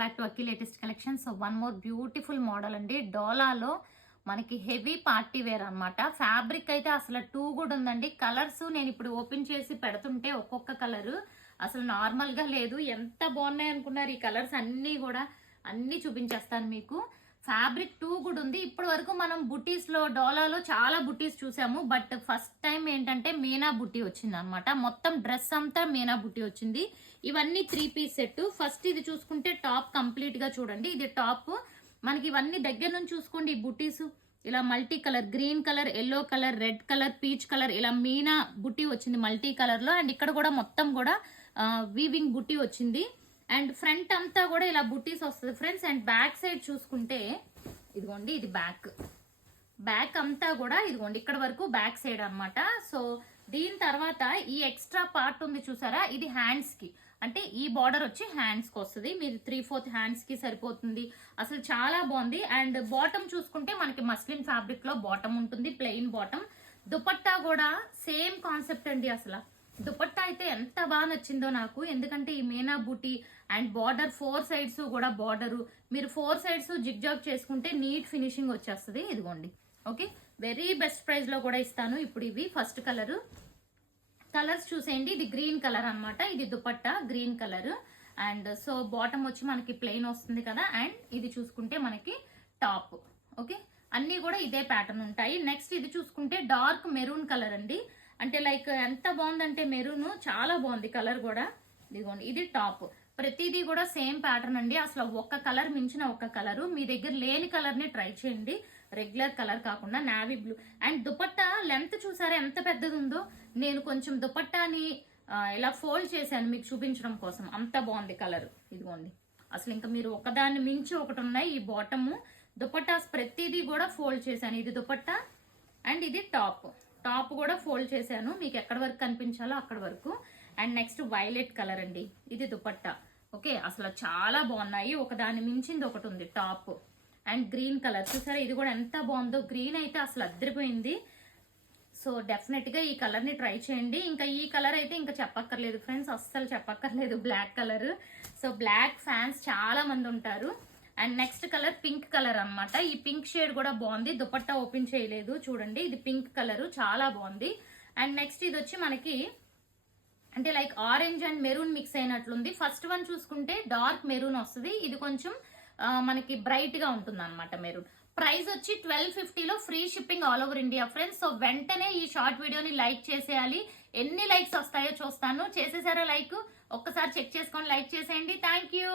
Back to Akki latest collection. So one more beautiful model అండి. డోలాలో మనకి heavy party wear అనమాట. Fabric అయితే అసలు టూ కూడా ఉందండి. కలర్స్ నేను ఇప్పుడు ఓపెన్ చేసి పెడుతుంటే ఒక్కొక్క కలర్ అసలు నార్మల్ గా లేదు. ఎంత బాగున్నాయి అనుకున్నారు. ఈ కలర్స్ అన్ని కూడా అన్ని చూపించేస్తాను మీకు. ఫ్యాబ్రిక్ టూ కూడా ఉంది. ఇప్పటి వరకు మనం బుటీస్ లో డోలాలో చాలా బుటీస్ చూసాము. బట్ ఫస్ట్ టైం ఏంటంటే మీనా బుటీ వచ్చింది అనమాట. మొత్తం డ్రెస్ అంతా మీనా బుటీ వచ్చింది. ఇవన్నీ 3 పీస్ సెట్. ఫస్ట్ ఇది చూసుకుంటే టాప్ కంప్లీట్ గా చూడండి. ఇది టాప్. మనకి ఇవన్నీ దగ్గర నుంచి చూసుకోండి. ఈ బుటీస్ ఇలా multi colour, green colour, yellow colour, red colour, peach colour, ఇలా మీనా బుటీ వచ్చింది మల్టీ కలర్ లో. అండ్ ఇక్కడ కూడా మొత్తం కూడా వీవింగ్ బుటీ వచ్చింది. అండ్ ఫ్రంట్ అంతా కూడా ఇలా బుటీస్ వస్తుంది ఫ్రెండ్స్. అండ్ బ్యాక్ సైడ్ చూసుకుంటే ఇదిగోండి, ఇది బ్యాక్ అంతా కూడా ఇదిగోండి ఇక్కడ వరకు బ్యాక్ సైడ్ అనమాట. సో దీని తర్వాత ఈ ఎక్స్ట్రా పార్ట్ ఉంది చూసారా, ఇది హ్యాండ్స్ కి, అంటే ఈ బార్డర్ వచ్చి హ్యాండ్స్ కి వస్తుంది. మీరు 3/4 హ్యాండ్స్ కి సరిపోతుంది. అసలు చాలా బాగుంది. అండ్ బాటమ్ చూసుకుంటే మనకి మస్లిన్ ఫ్యాబ్రిక్ లో బాటమ్ ఉంటుంది, ప్లెయిన్ బాటమ్. దుపట్టా కూడా సేమ్ కాన్సెప్ట్ అండి. అసలు దుపట్టా అయితే ఎంత బాగా నచ్చిందో నాకు. ఎందుకంటే ఈ మీనా బూటీ అండ్ బార్డర్ 4 సైడ్స్ కూడా బార్డరు, మీరు 4 సైడ్స్ జిగ్ జాగ్ చేసుకుంటే నీట్ ఫినిషింగ్ వచ్చేస్తుంది. ఇదిగోండి, ఓకే, వెరీ బెస్ట్ ప్రైస్ లో కూడా ఇస్తాను. ఇప్పుడు ఇవి ఫస్ట్ కలర్స్ చూసేయండి. ఇది గ్రీన్ కలర్ అనమాట. ఇది dupatta green colour. And so bottom వచ్చి మనకి ప్లెయిన్ వస్తుంది కదా. అండ్ ఇది చూసుకుంటే మనకి టాప్. ఓకే, అన్ని కూడా ఇదే ప్యాటర్న్ ఉంటాయి. నెక్స్ట్ ఇది చూసుకుంటే డార్క్ మెరూన్ కలర్ అండి. అంటే లైక్ ఎంత బాగుందంటే మెరూన్ చాలా బాగుంది కలర్ కూడా. ఇదిగోండి, ఇది టాప్. ప్రతిదీ కూడా సేమ్ ప్యాటర్న్ అండి. అసలు ఒక్క కలర్ మించిన ఒక్క కలరు. మీ దగ్గర లేని కలర్ ని ట్రై చేయండి, రెగ్యులర్ కలర్ కాకుండా. Navy blue. And dupatta length చూసారా ఎంత పెద్దది ఉందో. నేను కొంచెం దుపట్టాని ఇలా ఫోల్డ్ చేశాను మీకు చూపించడం కోసం. అంత బాగుంది కలర్. ఇదిగోండి, అసలు ఇంకా మీరు ఒకదాన్ని మించి ఒకటి ఉన్నాయి. ఈ బాటము దుపట్టాస్ ప్రతిదీ కూడా ఫోల్డ్ చేశాను. ఇది దుపట్టా అండ్ ఇది టాప్ కూడా ఫోల్డ్ చేశాను మీకు ఎక్కడ వరకు కనిపించాలో అక్కడ వరకు. అండ్ నెక్స్ట్ వైలెట్ కలర్ అండి. ఇది దుపట్టా. ఓకే, అసలు చాలా బాగున్నాయి. ఒకదాన్ని మించింది ఒకటి ఉంది టాప్. అండ్ గ్రీన్ కలర్ చూసారా, ఇది కూడా ఎంత బాగుందో. గ్రీన్ అయితే అసలు అద్దరిపోయింది. సో డెఫినెట్ గా ఈ కలర్ ని ట్రై చేయండి. ఇంకా ఈ కలర్ అయితే ఇంకా చెప్పక్కర్లేదు ఫ్రెండ్స్, అస్సలు చెప్పక్కర్లేదు. Black colour. So black fans చాలా మంది ఉంటారు. And next colour pink colour అనమాట. ఈ పింక్ షేడ్ కూడా బాగుంది. దుపట్టా ఓపెన్ చేయలేదు చూడండి. ఇది పింక్ కలర్ చాలా బాగుంది. అండ్ నెక్స్ట్ ఇది వచ్చి మనకి అంటే like orange and maroon mix అయినట్లుంది. ఫస్ట్ వన్ చూసుకుంటే డార్క్ మెరూన్ వస్తుంది. ఇది కొంచెం మనకి బ్రైట్ గా ఉంటుంది అనమాట మెరూన్. ప్రైస్ వచ్చి 1250 లో free shipping all over India friends. So వెంటనే ఈ షార్ట్ వీడియోని లైక్ చేసేయాలి. ఎన్ని లైక్స్ వస్తాయో చూస్తాను. చేసేసారా లైక్? ఒక్కసారి చెక్ చేసుకొని లైక్ చేసేయండి. Thank you.